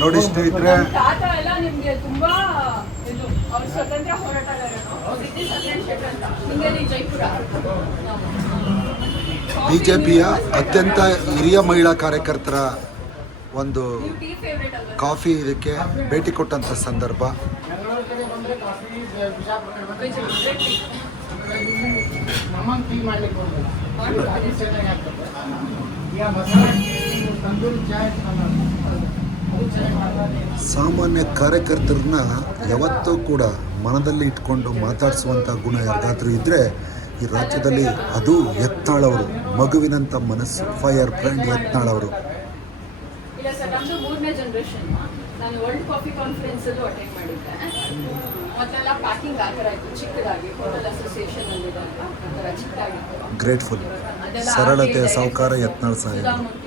ನೋಡಿ ಸ್ನೇಹಿತರೆ, ತಾತ ಎಲ್ಲ ನಿಮ್ಗೆ ತುಂಬಾ ಇದು ಅವ್ರ ಸ್ವತಂತ್ರ ಹೋರಾಟಗಾರರು ಹಿಂಗೇರಿ ಜೈಪುರ. ಬಿಜೆಪಿಯ ಅತ್ಯಂತ ಹಿರಿಯ ಮಹಿಳಾ ಕಾರ್ಯಕರ್ತರ ಒಂದು ಟೀ ಫೇವ್ರೇಟ್ ಅಲ್ವಾ? ಕಾಫಿ ಇದಕ್ಕೆ ಭೇಟಿ ಕೊಟ್ಟಂಥ ಸಂದರ್ಭ. ಸಾಮಾನ್ಯ ಕಾರ್ಯಕರ್ತರನ್ನ ಯಾವತ್ತೂ ಕೂಡ ಮನದಲ್ಲಿ ಇಟ್ಕೊಂಡು ಮಾತಾಡಿಸುವಂಥ ಗುಣ ಯಾರಿಗಾದ್ರೂ ಇದ್ದರೆ ಈ ರಾಜ್ಯದಲ್ಲಿ ಅದು ಯತ್ನಾಳವರು. ಮಗುವಿನಂಥ ಮನಸ್ಸು, ಫೈರ್ ಬ್ರ್ಯಾಂಡ್ ಯತ್ನಾಳವರು. ಇಲ್ಲ ಸರ್, ನಮ್ಮದು 3ನೇ ಜನರೇಷನ್. ನಾನು ವರ್ಲ್ಡ್ ಕಾಫಿ ಕಾನ್ಫರೆನ್ಸಲ್ಲೂ ಅಟೆಂಡ್ ಮಾಡಿದ್ದೆ. ಮೊದಲೆಲ್ಲ ಪ್ಯಾಕಿಂಗ್ ಆ ಥರ ಇತ್ತು, ಚಿಕ್ಕದಾಗಿ ಹೋಟೆಲ್ ಅಸೋಸಿಯೇಷನ್ ಅಂದಿದೆ ಅಂತ, ಆ ಥರ ಚಿಕ್ಕದಾಗಿತ್ತು. ಗ್ರೇಟ್ಫುಲ್. ಸರಳತೆ, ಸಾಹುಕಾರ ಯತ್ನಾಳ್ ಸಾಹೇಬ್.